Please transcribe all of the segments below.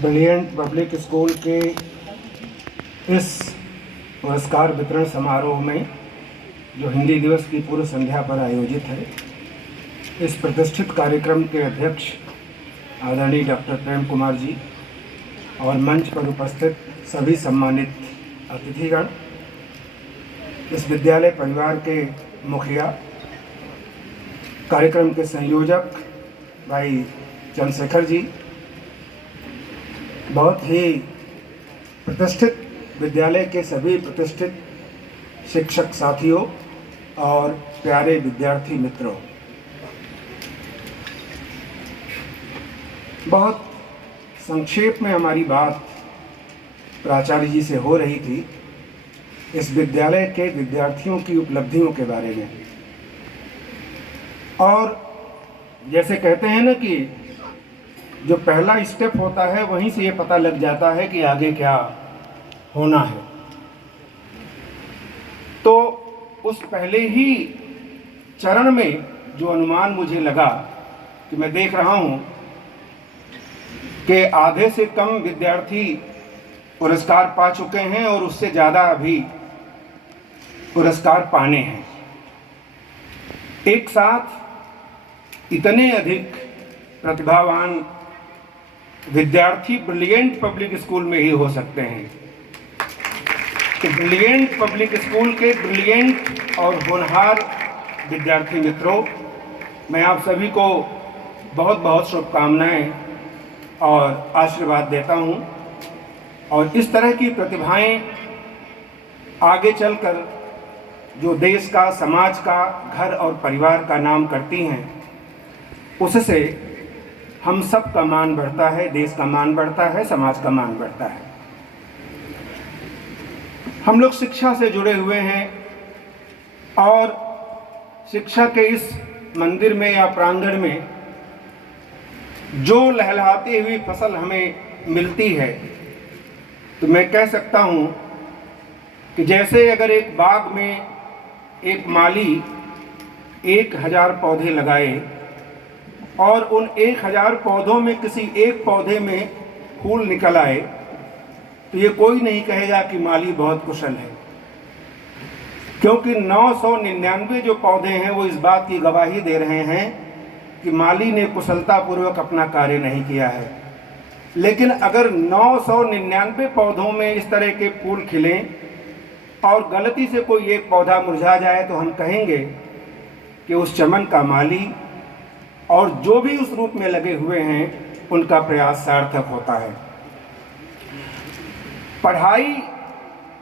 Brilliant public school के इस पुरस्कार वितरण समारोह में जो हिंदी दिवस की पूर्व संध्या पर आयोजित है, इस प्रतिष्ठित कार्यक्रम के अध्यक्ष आदरणीय डॉक्टर प्रेम कुमार जी और मंच पर उपस्थित सभी सम्मानित अतिथिगण, इस विद्यालय परिवार के मुखिया, कार्यक्रम के संयोजक भाई चंद्रशेखर जी, बहुत ही प्रतिष्ठित विद्यालय के सभी प्रतिष्ठित शिक्षक साथियों और प्यारे विद्यार्थी मित्रों, बहुत संक्षेप में हमारी बात प्राचार्य जी से हो रही थी इस विद्यालय के विद्यार्थियों की उपलब्धियों के बारे में। और जैसे कहते हैं ना कि जो पहला स्टेप होता है वहीं से ये पता लग जाता है कि आगे क्या होना है। तो उस पहले ही चरण में जो अनुमान मुझे लगा कि मैं देख रहा हूँ कि आधे से कम विद्यार्थी पुरस्कार पा चुके हैं और उससे ज़्यादा अभी पुरस्कार पाने हैं। एक साथ इतने अधिक प्रतिभावान विद्यार्थी ब्रिलियंट पब्लिक स्कूल में ही हो सकते हैं। कि ब्रिलियंट पब्लिक स्कूल के ब्रिलियंट और होनहार विद्यार्थी मित्रों, मैं आप सभी को बहुत बहुत शुभकामनाएं और आशीर्वाद देता हूं। और इस तरह की प्रतिभाएं आगे चलकर जो देश का, समाज का, घर और परिवार का नाम करती हैं, उससे हम सब का मान बढ़ता है, देश का मान बढ़ता है, समाज का मान बढ़ता है। हम लोग शिक्षा से जुड़े हुए हैं और शिक्षा के इस मंदिर में या प्रांगण में जो लहलहाती हुई फसल हमें मिलती है, तो मैं कह सकता हूँ कि जैसे अगर एक बाग में एक माली 1000 पौधे लगाए और उन 1000 पौधों में किसी एक पौधे में फूल निकल आए, तो ये कोई नहीं कहेगा कि माली बहुत कुशल है, क्योंकि 999 जो पौधे हैं वो इस बात की गवाही दे रहे हैं कि माली ने कुशलतापूर्वक अपना कार्य नहीं किया है। लेकिन अगर 999 पौधों में इस तरह के फूल खिलें और गलती से कोई एक पौधा मुरझा जाए, तो हम कहेंगे कि उस चमन का माली और जो भी उस रूप में लगे हुए हैं उनका प्रयास सार्थक होता है। पढ़ाई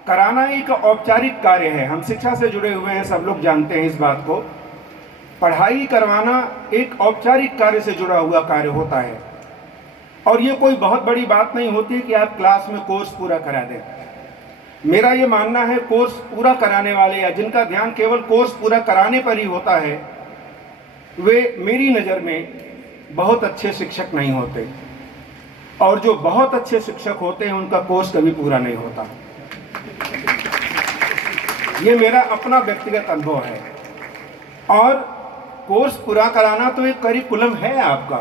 कराना एक औपचारिक कार्य है। हम शिक्षा से जुड़े हुए हैं, सब लोग जानते हैं इस बात को। पढ़ाई करवाना एक औपचारिक कार्य से जुड़ा हुआ कार्य होता है और ये कोई बहुत बड़ी बात नहीं होती कि आप क्लास में कोर्स पूरा करा दें। मेरा ये मानना है, कोर्स पूरा कराने वाले या जिनका ध्यान केवल कोर्स पूरा कराने पर ही होता है, वे मेरी नज़र में बहुत अच्छे शिक्षक नहीं होते। और जो बहुत अच्छे शिक्षक होते हैं उनका कोर्स कभी पूरा नहीं होता। ये मेरा अपना व्यक्तिगत अनुभव है। और कोर्स पूरा कराना तो एक करिकुलम है आपका,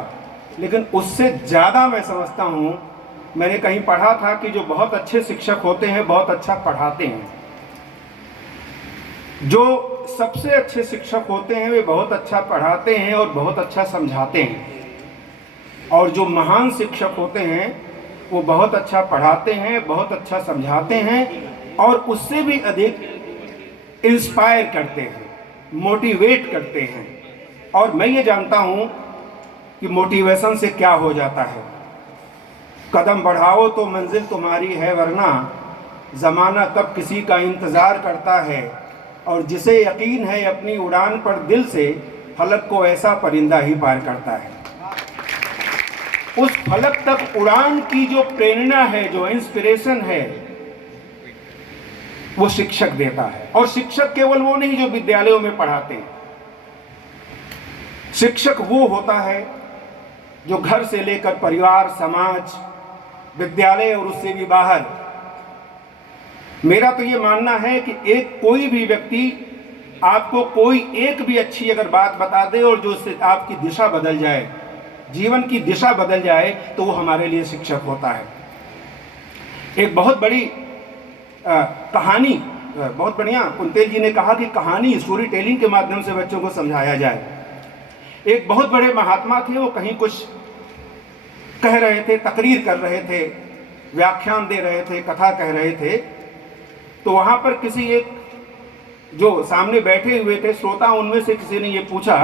लेकिन उससे ज़्यादा मैं समझता हूँ, मैंने कहीं पढ़ा था कि जो बहुत अच्छे शिक्षक होते हैं बहुत अच्छा पढ़ाते हैं। जो सबसे अच्छे शिक्षक होते हैं वे बहुत अच्छा पढ़ाते हैं और बहुत अच्छा समझाते हैं। और जो महान शिक्षक होते हैं वो बहुत अच्छा पढ़ाते हैं, बहुत अच्छा समझाते हैं और उससे भी अधिक इंस्पायर करते हैं, मोटिवेट करते हैं। और मैं ये जानता हूँ कि मोटिवेशन से क्या हो जाता है। कदम बढ़ाओ तो मंजिल तुम्हारी है, वरना ज़माना कब किसी का इंतज़ार करता है। और जिसे यकीन है अपनी उड़ान पर दिल से, फलक को ऐसा परिंदा ही पार करता है। उस फलक तक उड़ान की जो प्रेरणा है, जो इंस्पिरेशन है, वो शिक्षक देता है। और शिक्षक केवल वो नहीं जो विद्यालयों में पढ़ाते हैं। शिक्षक वो होता है जो घर से लेकर परिवार, समाज, विद्यालय और उससे भी बाहर, मेरा तो ये मानना है कि एक कोई भी व्यक्ति आपको कोई एक भी अच्छी अगर बात बता दे और जो उससे आपकी दिशा बदल जाए, जीवन की दिशा बदल जाए तो वो हमारे लिए शिक्षक होता है। एक बहुत बड़ी कहानी, बहुत बढ़िया कुंतेल जी ने कहा कि कहानी स्टोरी टेलिंग के माध्यम से बच्चों को समझाया जाए। एक बहुत बड़े महात्मा थे, वो कहीं कुछ कह रहे थे, तकरीर कर रहे थे, व्याख्यान दे रहे थे, कथा कह रहे थे। तो वहाँ पर किसी एक जो सामने बैठे हुए थे श्रोता, उनमें से किसी ने ये पूछा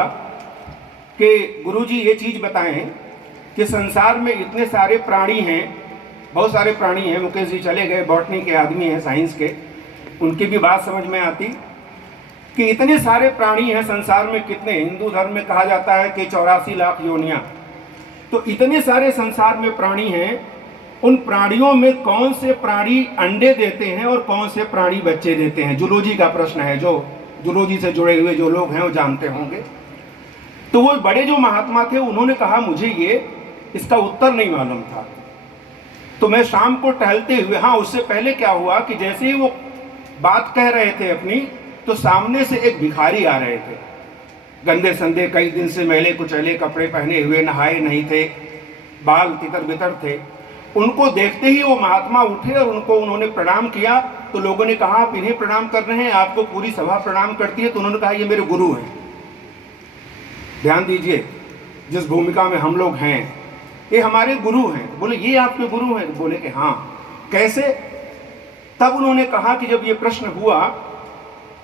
कि गुरुजी ये चीज़ बताएं कि संसार में इतने सारे प्राणी हैं, बहुत सारे प्राणी हैं, मुकेश जी चले गए, बॉटनी के आदमी हैं, साइंस के, उनकी भी बात समझ में आती कि इतने सारे प्राणी हैं संसार में, कितने, हिंदू धर्म में कहा जाता है कि 84 लाख योनियां, तो इतने सारे संसार में प्राणी हैं, उन प्राणियों में कौन से प्राणी अंडे देते हैं और कौन से प्राणी बच्चे देते हैं? जूलॉजी का प्रश्न है, जो जूलॉजी से जुड़े हुए जो लोग हैं वो जानते होंगे। तो वो बड़े जो महात्मा थे उन्होंने कहा मुझे ये इसका उत्तर नहीं मालूम था। तो मैं शाम को टहलते हुए, हाँ उससे पहले क्या हुआ कि जैसे ही वो बात कह रहे थे अपनी, तो सामने से एक भिखारी आ रहे थे, गंदे संदे, कई दिन से मैले कुचैले कपड़े पहने हुए, नहाए नहीं थे, बाल तितर बितर थे। उनको देखते ही वो महात्मा उठे और उन्होंने प्रणाम किया। तो लोगों ने कहा आप इन्हें प्रणाम कर रहे हैं, आपको पूरी सभा प्रणाम करती है? तो उन्होंने कहा ये मेरे गुरु हैं। ध्यान दीजिए, जिस भूमिका में हम लोग हैं, ये हमारे गुरु हैं। बोले ये आपके गुरु हैं? बोले कि हाँ। कैसे? तब उन्होंने कहा कि जब ये प्रश्न हुआ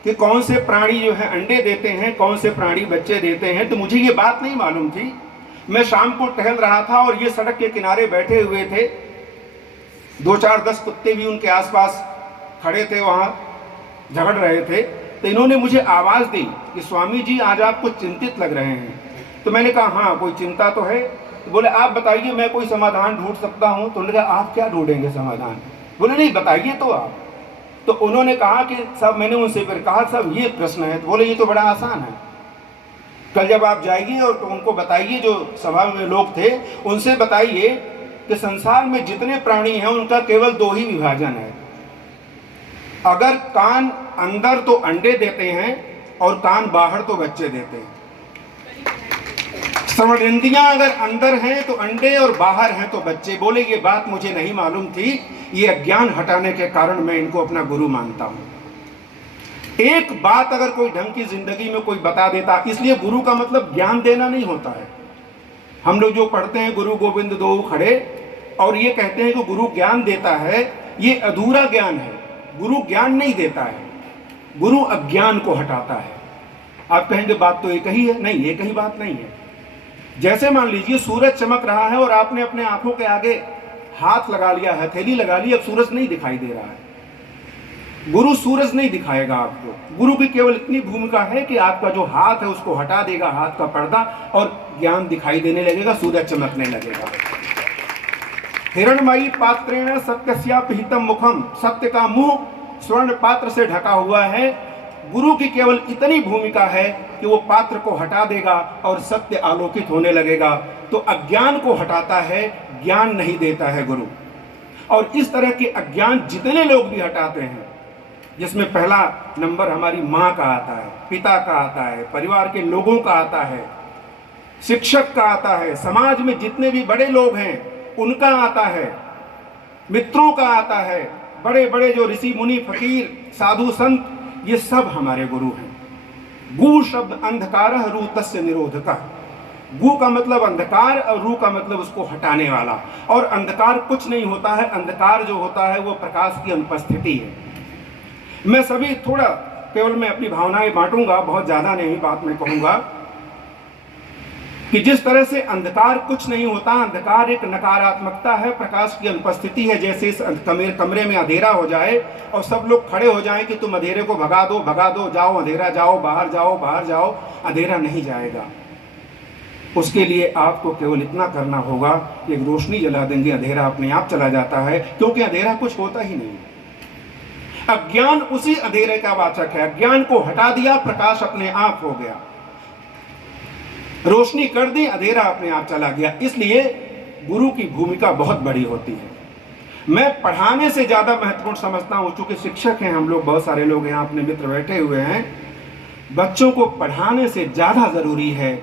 कि कौन से प्राणी जो है अंडे देते हैं, कौन से प्राणी बच्चे देते हैं, तो मुझे ये बात नहीं मालूम थी। मैं शाम को टहल रहा था और ये सड़क के किनारे बैठे हुए थे, 2-4-10 कुत्ते भी उनके आसपास खड़े थे, वहाँ झगड़ रहे थे। तो इन्होंने मुझे आवाज़ दी कि स्वामी जी आज आप कुछ चिंतित लग रहे हैं। तो मैंने कहा हाँ कोई चिंता तो है। तो बोले आप बताइए, मैं कोई समाधान ढूंढ सकता हूँ? तो उन्होंने कहा आप क्या ढूंढेंगे समाधान? बोले नहीं बताइए तो आप। तो उन्होंने कहा कि सब, मैंने उनसे फिर कहा सब ये प्रश्न है। तो बोले ये तो बड़ा आसान है, कल जब आप जाइए और तो उनको बताइए, जो सभा में लोग थे उनसे बताइए कि संसार में जितने प्राणी हैं उनका केवल 2 ही विभाजन है। अगर कान अंदर तो अंडे देते हैं और कान बाहर तो बच्चे देते हैं। श्रवण इंद्रियां अगर अंदर हैं तो अंडे और बाहर हैं तो बच्चे। बोले ये बात मुझे नहीं मालूम थी, ये अज्ञान हटाने के कारण मैं इनको अपना गुरु मानता हूं। एक बात अगर कोई ढंग की जिंदगी में कोई बता देता, इसलिए गुरु का मतलब ज्ञान देना नहीं होता है। हम लोग जो पढ़ते हैं गुरु गोविंद दो खड़े, और ये कहते हैं कि गुरु ज्ञान देता है, ये अधूरा ज्ञान है। गुरु ज्ञान नहीं देता है, गुरु अज्ञान को हटाता है। आप कहेंगे बात तो एक ही है, नहीं एक ही बात नहीं है। जैसे मान लीजिए सूरज चमक रहा है और आपने अपने आंखों के आगे हाथ लगा लिया, हथेली लगा ली, अब सूरज नहीं दिखाई दे रहा है। गुरु सूरज नहीं दिखाएगा आपको। गुरु की केवल इतनी भूमिका है कि आपका जो हाथ है उसको हटा देगा, हाथ का पर्दा, और ज्ञान दिखाई देने लगेगा, सूरज चमकने लगेगा। हिरणमयी पात्रेण सत्यस्यापिहितम मुखम, सत्य का मुंह स्वर्ण पात्र से ढका हुआ है। गुरु की केवल इतनी भूमिका है कि वो पात्र को हटा देगा और सत्य आलोकित होने लगेगा। तो अज्ञान को हटाता है, ज्ञान नहीं देता है गुरु। और इस तरह के अज्ञान जितने लोग भी हटाते हैं, जिसमें पहला नंबर हमारी माँ का आता है, पिता का आता है, परिवार के लोगों का आता है, शिक्षक का आता है, समाज में जितने भी बड़े लोग हैं उनका आता है, मित्रों का आता है, बड़े बड़े जो ऋषि मुनि फकीर साधु संत, ये सब हमारे गुरु हैं। गु शब्द अंधकार रू तस्य निरोधका। गु का मतलब अंधकार और रू का मतलब उसको हटाने वाला। और अंधकार कुछ नहीं होता है, अंधकार जो होता है वो प्रकाश की अनुपस्थिति है। मैं सभी थोड़ा केवल मैं अपनी भावनाएं बांटूंगा, बहुत ज़्यादा नहीं बात मैं कहूँगा कि जिस तरह से अंधकार कुछ नहीं होता, अंधकार एक नकारात्मकता है, प्रकाश की अनुपस्थिति है। जैसे इस कमरे में अंधेरा हो जाए और सब लोग खड़े हो जाएं कि तुम अंधेरे को भगा दो, जाओ अंधेरा जाओ, बाहर जाओ, अंधेरा नहीं जाएगा। उसके लिए आपको केवल इतना करना होगा कि एक रोशनी जला देंगे, अंधेरा अपने आप चला जाता है, क्योंकि अंधेरा कुछ होता ही नहीं। अज्ञान उसी अंधेरे का वाचक है। अज्ञान को हटा दिया, प्रकाश अपने आप हो गया, रोशनी कर दी, अंधेरा अपने आप चला गया। इसलिए गुरु की भूमिका बहुत बड़ी होती है। मैं पढ़ाने से ज्यादा महत्वपूर्ण समझता हूं, चूंकि शिक्षक हैं हम लोग, बहुत सारे लोग यहाँ अपने मित्र बैठे हुए हैं। बच्चों को पढ़ाने से ज्यादा जरूरी है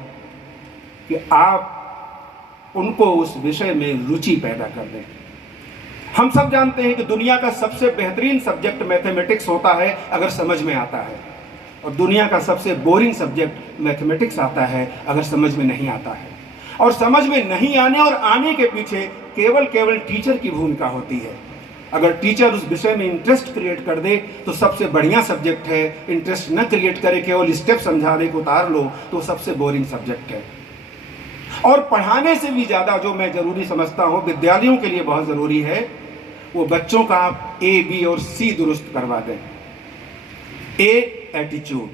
कि आप उनको उस विषय में रुचि पैदा कर दें। हम सब जानते हैं कि दुनिया का सबसे बेहतरीन सब्जेक्ट मैथमेटिक्स होता है अगर समझ में आता है, और दुनिया का सबसे बोरिंग सब्जेक्ट मैथमेटिक्स आता है अगर समझ में नहीं आता है। और समझ में नहीं आने और आने के पीछे केवल टीचर की भूमिका होती है। अगर टीचर उस विषय में इंटरेस्ट क्रिएट कर दे तो सबसे बढ़िया सब्जेक्ट है। इंटरेस्ट न क्रिएट करे, केवल स्टेप समझा दे, उतार लो, तो सबसे बोरिंग सब्जेक्ट है। और पढ़ाने से भी ज़्यादा जो मैं ज़रूरी समझता हूँ, विद्यालयों के लिए बहुत ज़रूरी है, वो बच्चों का आप ए, बी और सी दुरुस्त करवा दें। ए एटीट्यूड,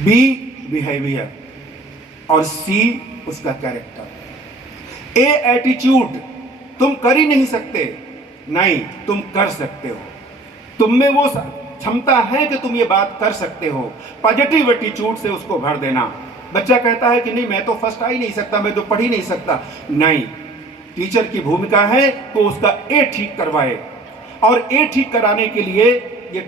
बी बिहेवियर और सी उसका कैरेक्टर। ए एटीट्यूड, तुम कर ही नहीं सकते, नहीं तुम कर सकते हो, तुम में वो क्षमता है कि तुम ये बात कर सकते हो। पॉजिटिव एटीट्यूड से उसको भर देना। बच्चा कहता है कि नहीं मैं तो फर्स्ट आ ही नहीं सकता, मैं तो पढ़ ही नहीं सकता, नहीं, टीचर की भूमिका है तो उसका ए ठीक करवाए। और ए ठीक कराने के लिए ये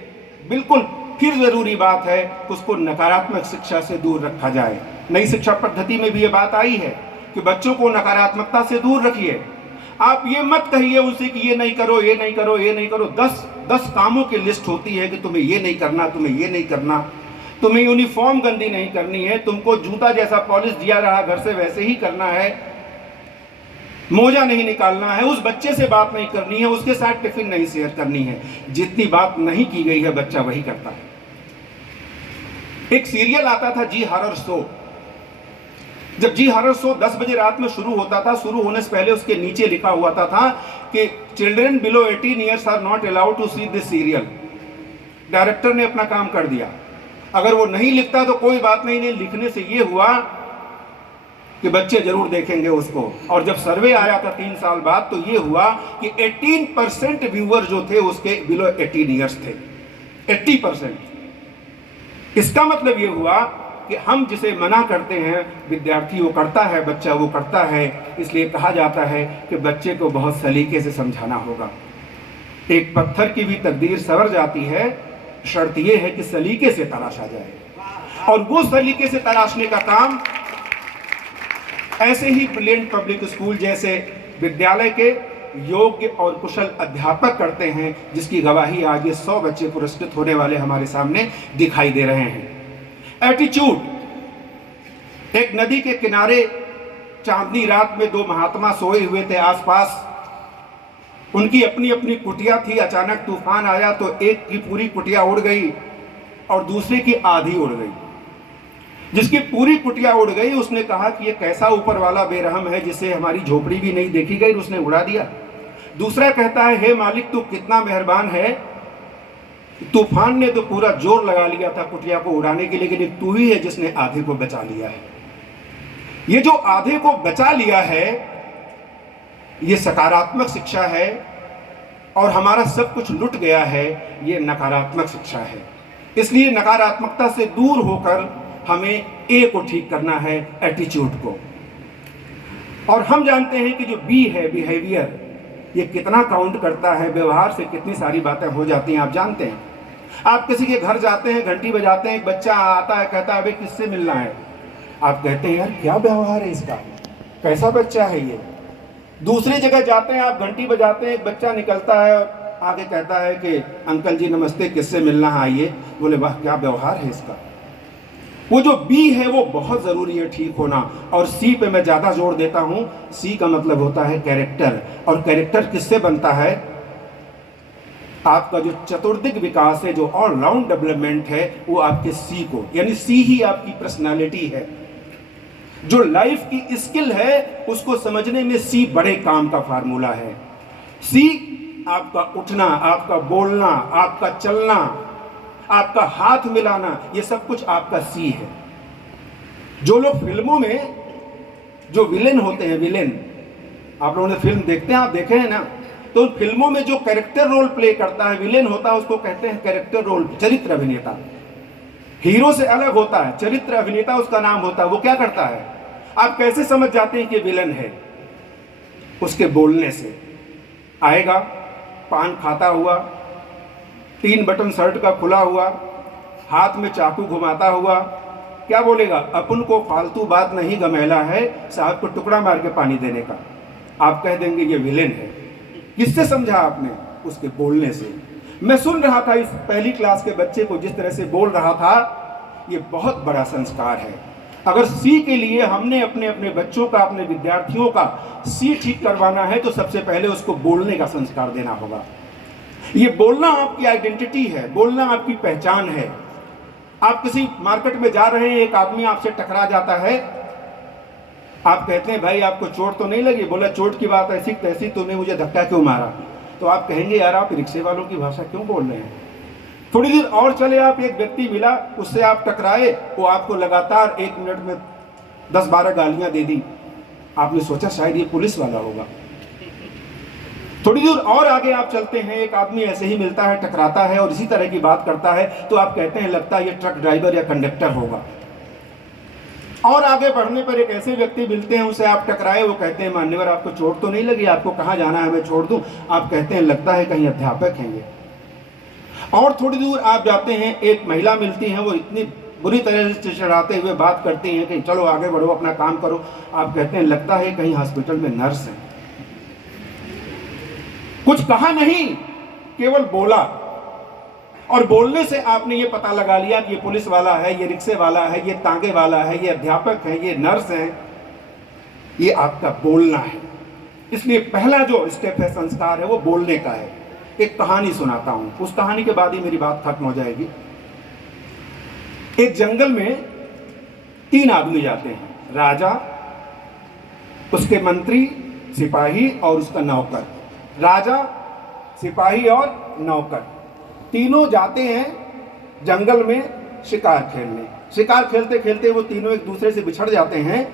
बिल्कुल फिर जरूरी बात है कि उसको नकारात्मक शिक्षा से दूर रखा जाए। नई शिक्षा पद्धति में भी ये बात आई है कि बच्चों को नकारात्मकता से दूर रखिए। आप ये मत कहिए उसे कि ये नहीं करो, ये नहीं करो, ये नहीं करो। 10 कामों की लिस्ट होती है कि तुम्हें ये नहीं करना, तुम्हें ये नहीं करना, तुम्हें यूनिफॉर्म गंदी नहीं करनी है, तुमको जूता जैसा पॉलिश दिया रहा घर से वैसे ही करना है, मोजा नहीं निकालना है, उस बच्चे से बात नहीं करनी है, उसके साथ टिफिन नहीं शेयर करनी है। जितनी बात नहीं की गई है बच्चा वही करता है। एक सीरियल आता था जी हॉरर शो। जब जी हॉरर शो 10 बजे रात में शुरू होता था, शुरू होने से पहले उसके नीचे लिखा हुआ था कि children below 18 years are not allowed to see this serial. Director ने अपना काम कर दिया। अगर वो नहीं लिखता तो कोई बात नहीं, लिखने से ये हुआ कि बच्चे जरूर देखेंगे उसको। और जब सर्वे आया था 3 साल बाद तो ये हुआ कि 18% व्यूअर जो थे उसके बिलो 18 ईयर्स थे। 80%। इसका मतलब ये हुआ कि हम जिसे मना करते हैं विद्यार्थी वो करता है, बच्चा वो करता है। इसलिए कहा जाता है कि बच्चे को बहुत सलीके से समझाना होगा। एक पत्थर की भी तकदीर संवर जाती है, शर्त यह है कि सलीके से तराशा जाए। और वो सलीके से तराशने का काम ऐसे ही ब्रिलियंट पब्लिक स्कूल जैसे विद्यालय के योग्य और कुशल अध्यापक करते हैं, जिसकी गवाही आज ये 100 बच्चे पुरस्कृत होने वाले हमारे सामने दिखाई दे रहे हैं। एटीट्यूड, एक नदी के किनारे चांदनी रात में 2 महात्मा सोए हुए थे आसपास। उनकी अपनी अपनी कुटिया थी। अचानक तूफान आया तो एक की पूरी कुटिया उड़ गई और दूसरे की आधी उड़ गई। जिसकी पूरी कुटिया उड़ गई उसने कहा कि ये कैसा ऊपर वाला बेरहम है जिसे हमारी झोपड़ी भी नहीं देखी गई, उसने उड़ा दिया। दूसरा कहता है हे मालिक तू कितना मेहरबान है, तूफान ने तो पूरा जोर लगा लिया था कुटिया को उड़ाने के लिए, लेकिन तू ही है जिसने आधे को बचा लिया है। ये जो आधे को बचा लिया है ये सकारात्मक शिक्षा है, और हमारा सब कुछ लुट गया है ये नकारात्मक शिक्षा है। इसलिए नकारात्मकता से दूर होकर हमें ए को ठीक करना है, एटीट्यूड को। और हम जानते हैं कि जो बी है बिहेवियर, ये कितना काउंट करता है। व्यवहार से कितनी सारी बातें हो जाती हैं, आप जानते हैं। आप किसी के घर जाते हैं, घंटी बजाते हैं, एक बच्चा आता है कहता है अबे किससे मिलना है। आप कहते हैं यार क्या व्यवहार है इसका, कैसा बच्चा है ये। दूसरी जगह जाते हैं, आप घंटी बजाते हैं, एक बच्चा निकलता है और आगे कहता है कि अंकल जी नमस्ते, किससे मिलना है आइए। बोले वाह क्या व्यवहार है इसका। वो जो बी है वो बहुत ज़रूरी है ठीक होना। और सी पे मैं ज़्यादा जोर देता हूँ। सी का मतलब होता है कैरेक्टर। और कैरेक्टर किससे बनता है? आपका जो चतुर्दिक विकास है, जो ऑलराउंड डेवलपमेंट है, वो आपके सी को, यानी सी ही आपकी पर्सनालिटी है। जो लाइफ की स्किल है उसको समझने में सी बड़े काम का फार्मूला है। सी आपका उठना, आपका बोलना, आपका चलना, आपका हाथ मिलाना, ये सब कुछ आपका सी है। जो लोग फिल्मों में जो विलेन होते हैं, विलेन, आप लोगों ने फिल्म देखते हैं, आप देखे हैं ना, तो फिल्मों में जो कैरेक्टर रोल प्ले करता है, विलेन होता है, उसको कहते हैं कैरेक्टर रोल, चरित्र अभिनेता। हीरो से अलग होता है, चरित्र अभिनेता उसका नाम होता है। वो क्या करता है, आप कैसे समझ जाते हैं कि विलेन है? उसके बोलने से। आएगा पान खाता हुआ, 3 बटन शर्ट का खुला हुआ, हाथ में चाकू घुमाता हुआ, क्या बोलेगा, अपन को फालतू बात नहीं गमैला है साहब को टुकड़ा मार के पानी देने का। आप कह देंगे ये विलेन है। किससे समझा आपने? उसके बोलने से। मैं सुन रहा था इस पहली क्लास के बच्चे को जिस तरह से बोल रहा था, ये बहुत बड़ा संस्कार है। अगर सी के लिए हमने अपने अपने बच्चों का, अपने विद्यार्थियों का सी ठीक करवाना है तो सबसे पहले उसको बोलने का संस्कार देना होगा। ये बोलना आपकी आइडेंटिटी है, बोलना आपकी पहचान है। आप किसी मार्केट में जा रहे हैं, एक आदमी आपसे टकरा जाता है, आप कहते हैं भाई आपको चोट तो नहीं लगी? बोला चोट की बात ऐसी तैसी, तूने मुझे धक्का क्यों मारा? तो आप कहेंगे यार आप रिक्शे वालों की भाषा क्यों बोल रहे हैं। थोड़ी देर और चले, आप एक व्यक्ति मिला, उससे आप टकराए, वो आपको लगातार 1 मिनट में 10-12 गालियां दे दी। आपने सोचा शायद ये पुलिस वाला होगा। थोड़ी दूर और आगे आप चलते हैं, एक आदमी ऐसे ही मिलता है, टकराता है और इसी तरह की बात करता है, तो आप कहते हैं लगता है ये ट्रक ड्राइवर या कंडक्टर होगा। और आगे बढ़ने पर एक ऐसे व्यक्ति मिलते हैं, उनसे आप टकराए, वो कहते हैं मान्यवर आपको चोट तो नहीं लगी? आपको कहाँ जाना है, मैं छोड़ दूं? आप कहते हैं लगता है कहीं अध्यापक हैं ये। और थोड़ी दूर आप जाते हैं, एक महिला मिलती है, वो इतनी बुरी तरह से चिढ़ाते हुए बात करती हैं कि चलो आगे बढ़ो, अपना काम करो। आप कहते हैं लगता है कहीं हॉस्पिटल में नर्स है। कुछ कहा नहीं, केवल बोला, और बोलने से आपने ये पता लगा लिया कि ये पुलिस वाला है, ये रिक्शे वाला है, ये तांगे वाला है, ये अध्यापक है, ये नर्स है। ये आपका बोलना है। इसलिए पहला जो स्टेप है, संस्कार है, वो बोलने का है। एक कहानी सुनाता हूं, उस कहानी के बाद ही मेरी बात खत्म हो जाएगी। एक जंगल में 3 आदमी जाते हैं, राजा, उसके मंत्री, सिपाही और उसका नौकर। राजा, सिपाही और नौकर तीनों जाते हैं जंगल में शिकार खेलने। शिकार खेलते खेलते वो तीनों एक दूसरे से बिछड़ जाते हैं,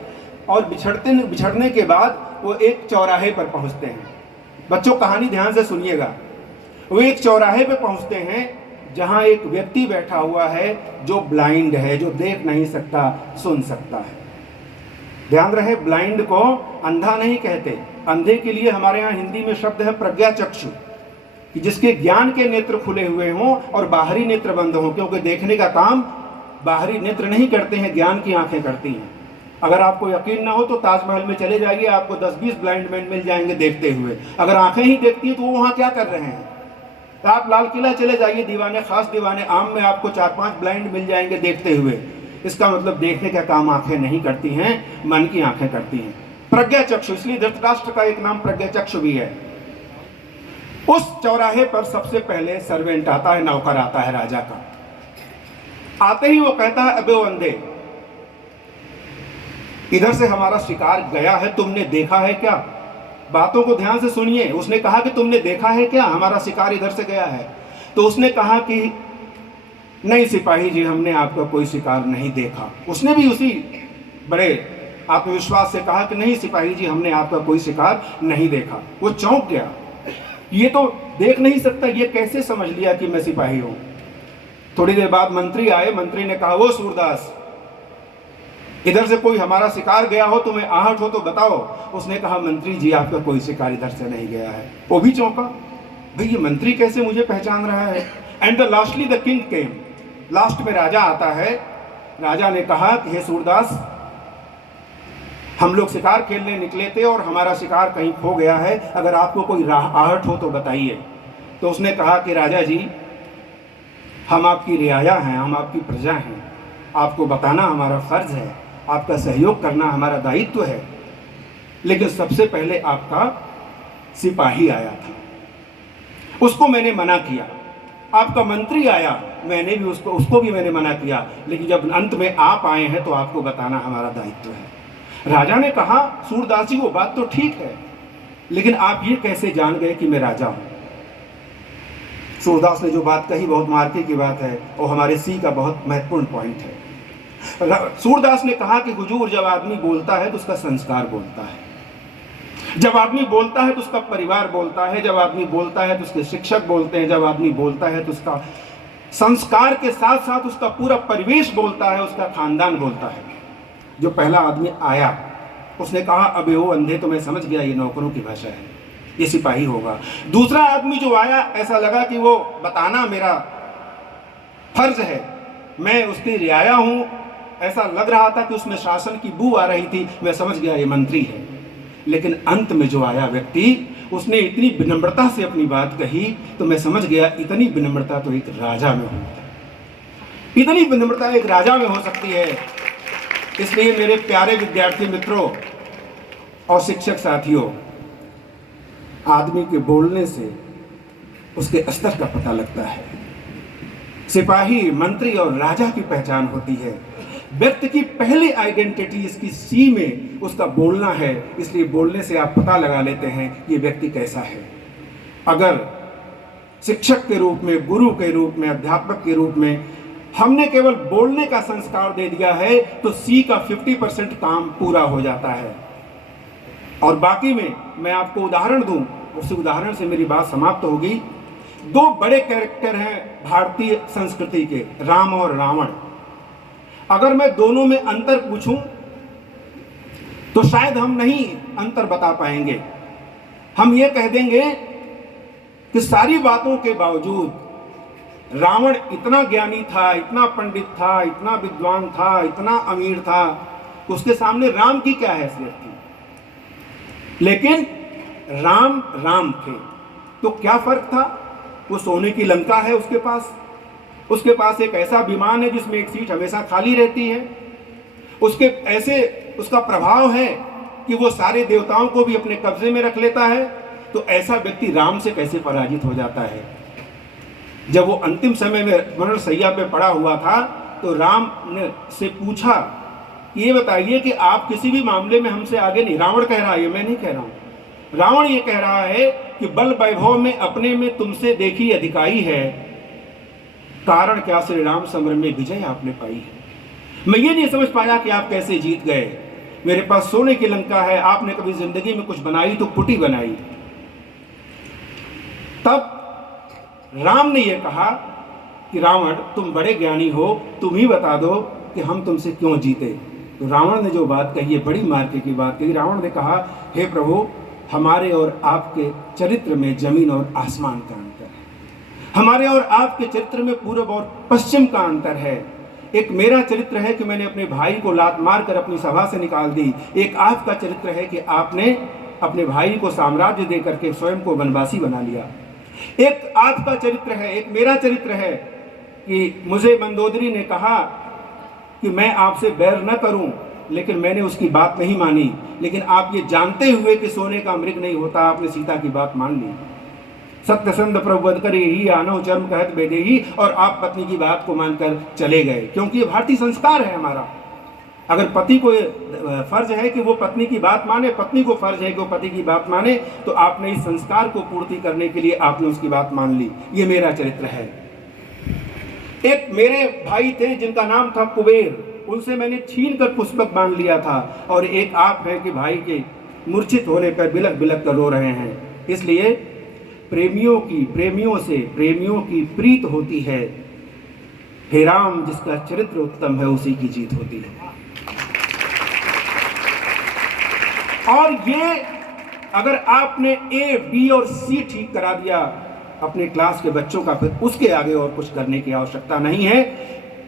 और बिछड़ने के बाद वो एक चौराहे पर पहुंचते हैं। बच्चों कहानी ध्यान से सुनिएगा। वो एक चौराहे पर पहुंचते हैं जहां एक व्यक्ति बैठा हुआ है जो ब्लाइंड है, जो देख नहीं सकता, सुन सकता है। ध्यान रहे, ब्लाइंड को अंधा नहीं कहते। अंधे के लिए हमारे यहाँ हिंदी में शब्द है प्रज्ञा चक्षु, कि जिसके ज्ञान के नेत्र खुले हुए हों और बाहरी नेत्र बंद हों, क्योंकि देखने का काम बाहरी नेत्र नहीं करते हैं, ज्ञान की आंखें करती हैं। अगर आपको यकीन ना हो तो ताजमहल में चले जाइए, आपको 10-20 ब्लाइंड मैन मिल जाएंगे देखते हुए। अगर आंखें ही देखती हैं तो वो वहाँ क्या कर रहे हैं? तो आप लाल किला चले जाइए, दीवाने खास दीवाने आम में आपको 4-5 ब्लाइंड मिल जाएंगे देखते हुए। इसका मतलब देखने का काम आंखें नहीं करती हैं, मन की आंखें करती हैं। प्रज्ञा चक्षु, इसलिए धृतराष्ट्र का एक नाम प्रज्ञा चक्षु भी है। उस चौराहे पर सबसे पहले सर्वेंट आता है, नौकर आता है राजा का। आते ही वो कहता है अबे ओ अंधे, इधर से हमारा शिकार गया है, तुमने देखा है क्या? बातों को ध्यान से सुनिए। उसने कहा कि तुमने देखा है क्या, हमारा शिकार इधर से गया है? तो उसने कहा कि नहीं सिपाही जी, हमने आपका कोई शिकार नहीं देखा। उसने भी उसी बड़े आत्मविश्वास से कहा कि नहीं सिपाही जी, हमने आपका कोई शिकार नहीं देखा। वो चौंक गया, ये तो देख नहीं सकता, ये कैसे समझ लिया कि मैं सिपाही हूं? थोड़ी देर बाद मंत्री आए। मंत्री ने कहा वो सूरदास, इधर से कोई हमारा शिकार गया हो, तुम्हें आहट हो तो बताओ। उसने कहा मंत्री जी, आपका कोई शिकार इधर से नहीं गया है। वो भी चौंका, भाई ये मंत्री कैसे मुझे पहचान रहा है? And the lastly the king came, last में राजा आता है। राजा ने कहा कि हे सूरदास, हम लोग शिकार खेलने निकले थे और हमारा शिकार कहीं खो गया है, अगर आपको कोई आहट हो तो बताइए। तो उसने कहा कि राजा जी, हम आपकी रियाया हैं, हम आपकी प्रजा हैं, आपको बताना हमारा फर्ज है, आपका सहयोग करना हमारा दायित्व है। लेकिन सबसे पहले आपका सिपाही आया था, उसको मैंने मना किया। आपका मंत्री आया, मैंने भी उसको भी मैंने मना किया। लेकिन जब अंत में आप आए हैं तो आपको बताना हमारा दायित्व है। राजा ने कहा सूरदास जी, वो बात तो ठीक है, लेकिन आप ये कैसे जान गए कि मैं राजा हूं? सूरदास ने जो बात कही बहुत मार्के की बात है, और हमारे सी का बहुत महत्वपूर्ण पॉइंट है। सूरदास ने कहा कि हुजूर, जब आदमी बोलता है तो उसका संस्कार बोलता है, जब आदमी बोलता है तो उसका परिवार बोलता है, जब आदमी बोलता है तो उसके शिक्षक बोलते हैं, जब आदमी बोलता है तो उसका संस्कार के साथ साथ उसका पूरा परिवेश बोलता है, उसका खानदान बोलता है। जो पहला आदमी आया उसने कहा अबे ओ अंधे, तो मैं समझ गया ये नौकरों की भाषा है, ये सिपाही होगा। दूसरा आदमी जो आया, ऐसा लगा कि वो बताना मेरा फर्ज है, मैं उसकी रियाया हूं, ऐसा लग रहा था कि उसमें शासन की बू आ रही थी, मैं समझ गया ये मंत्री है। लेकिन अंत में जो आया व्यक्ति, उसने इतनी विनम्रता से अपनी बात कही, तो मैं समझ गया इतनी विनम्रता तो एक राजा में होती है, इतनी विनम्रता एक राजा में हो सकती है। इसलिए मेरे प्यारे विद्यार्थी मित्रों और शिक्षक साथियों, आदमी के बोलने से उसके स्तर का पता लगता है। सिपाही, मंत्री और राजा की पहचान होती है। व्यक्ति की पहली आइडेंटिटी इसकी सी में उसका बोलना है, इसलिए बोलने से आप पता लगा लेते हैं ये व्यक्ति कैसा है। अगर शिक्षक के रूप में, गुरु के रूप में, अध्यापक के रूप में हमने केवल बोलने का संस्कार दे दिया है तो सी का 50% काम पूरा हो जाता है। और बाकी में मैं आपको उदाहरण दूं, उस उदाहरण से मेरी बात समाप्त होगी। दो बड़े कैरेक्टर हैं भारतीय संस्कृति के, राम और रावण। अगर मैं दोनों में अंतर पूछूं तो शायद हम नहीं अंतर बता पाएंगे। हम ये कह देंगे कि सारी बातों के बावजूद रावण इतना ज्ञानी था, इतना पंडित था, इतना विद्वान था, इतना अमीर था, उसके सामने राम की क्या हैसियत थी। लेकिन राम राम थे, तो क्या फर्क था? वो सोने की लंका है उसके पास एक ऐसा विमान है जिसमें एक सीट हमेशा खाली रहती है, उसका प्रभाव है कि वो सारे देवताओं को भी अपने कब्जे में रख लेता है। तो ऐसा व्यक्ति राम से कैसे पराजित हो जाता है? जब वो अंतिम समय में मरण शैया पे पड़ा हुआ था तो राम ने से पूछा, ये बताइए कि आप किसी भी मामले में हमसे आगे नहीं। रावण कह रहा है, ये मैं नहीं कह रहा हूँ, रावण ये कह रहा है कि बल वैभव में अपने में तुमसे देखी अधिकाई है, कारण क्या श्री राम समर में विजय आपने पाई है। मैं ये नहीं समझ पाया कि आप कैसे जीत गए। मेरे पास सोने की लंका है, आपने कभी जिंदगी में कुछ बनाई तो कुटी बनाई। तब राम ने यह कहा कि रावण तुम बड़े ज्ञानी हो, तुम ही बता दो कि हम तुमसे क्यों जीते। तो रावण ने जो बात कही है, बड़ी मार्के की बात कही। रावण ने कहा, हे प्रभु, हमारे और आपके चरित्र में जमीन और आसमान का अंतर है, हमारे और आपके चरित्र में पूरब और पश्चिम का अंतर है। एक मेरा चरित्र है कि मैंने अपने भाई को लात मार कर अपनी सभा से निकाल दी, एक आपका चरित्र है कि आपने अपने भाई को साम्राज्य दे करके स्वयं को वनवासी बना लिया। एक आपका चरित्र है, एक मेरा चरित्र है कि मुझे मंदोदरी ने कहा कि मैं आपसे बैर न करूं, लेकिन मैंने उसकी बात नहीं मानी। लेकिन आप ये जानते हुए कि सोने का मृग नहीं होता, आपने सीता की बात मान ली। सत्यसंध प्रभुवद करे ही आनो चर्म कहत बेदे ही, और आप पत्नी की बात को मानकर चले गए, क्योंकि ये भारतीय संस्कार है हमारा। अगर पति को फर्ज है कि वो पत्नी की बात माने, पत्नी को फर्ज है कि वो पति की बात माने, तो आपने इस संस्कार को पूर्ति करने के लिए आपने उसकी बात मान ली। ये मेरा चरित्र है। एक मेरे भाई थे जिनका नाम था कुबेर, उनसे मैंने छीन कर पुष्पक बांध लिया था। और एक आप है कि भाई के मूर्छित होने पर बिलक बिलक कर रो रहे हैं। इसलिए प्रेमियों की प्रीत होती है। हे राम, जिसका चरित्र उत्तम है उसी की जीत होती है। और ये अगर आपने ए, बी और सी ठीक करा दिया अपने क्लास के बच्चों का, फिर उसके आगे और कुछ करने की आवश्यकता नहीं है।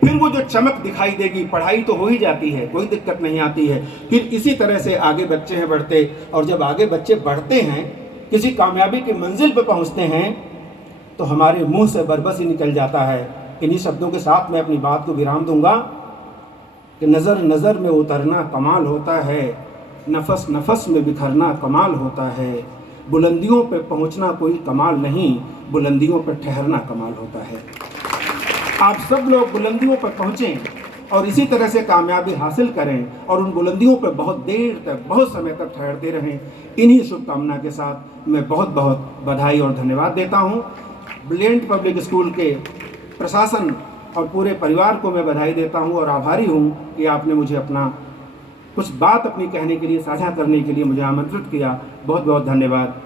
फिर वो जो चमक दिखाई देगी, पढ़ाई तो हो ही जाती है, कोई दिक्कत नहीं आती है। फिर इसी तरह से आगे बच्चे हैं बढ़ते, और जब आगे बच्चे बढ़ते हैं, किसी कामयाबी की मंजिल पर पहुंचते हैं, तो हमारे मुंह से बरबस ही निकल जाता है। इन्हीं शब्दों के साथ मैं अपनी बात को विराम दूंगा कि नज़र नज़र में उतरना कमाल होता है, नफस नफस में बिखरना कमाल होता है, बुलंदियों पर पहुंचना कोई कमाल नहीं, बुलंदियों पर ठहरना कमाल होता है। आप सब लोग बुलंदियों पर पहुंचें और इसी तरह से कामयाबी हासिल करें और उन बुलंदियों पर बहुत देर तक, बहुत समय तक ठहरते रहें। इन्हीं शुभकामना के साथ मैं बहुत बहुत बधाई और धन्यवाद देता हूं। ब्रिलियंट पब्लिक स्कूल के प्रशासन और पूरे परिवार को मैं बधाई देता हूं और आभारी हूं कि आपने मुझे अपना कुछ बात अपनी कहने के लिए, साझा करने के लिए मुझे आमंत्रित किया। बहुत बहुत धन्यवाद।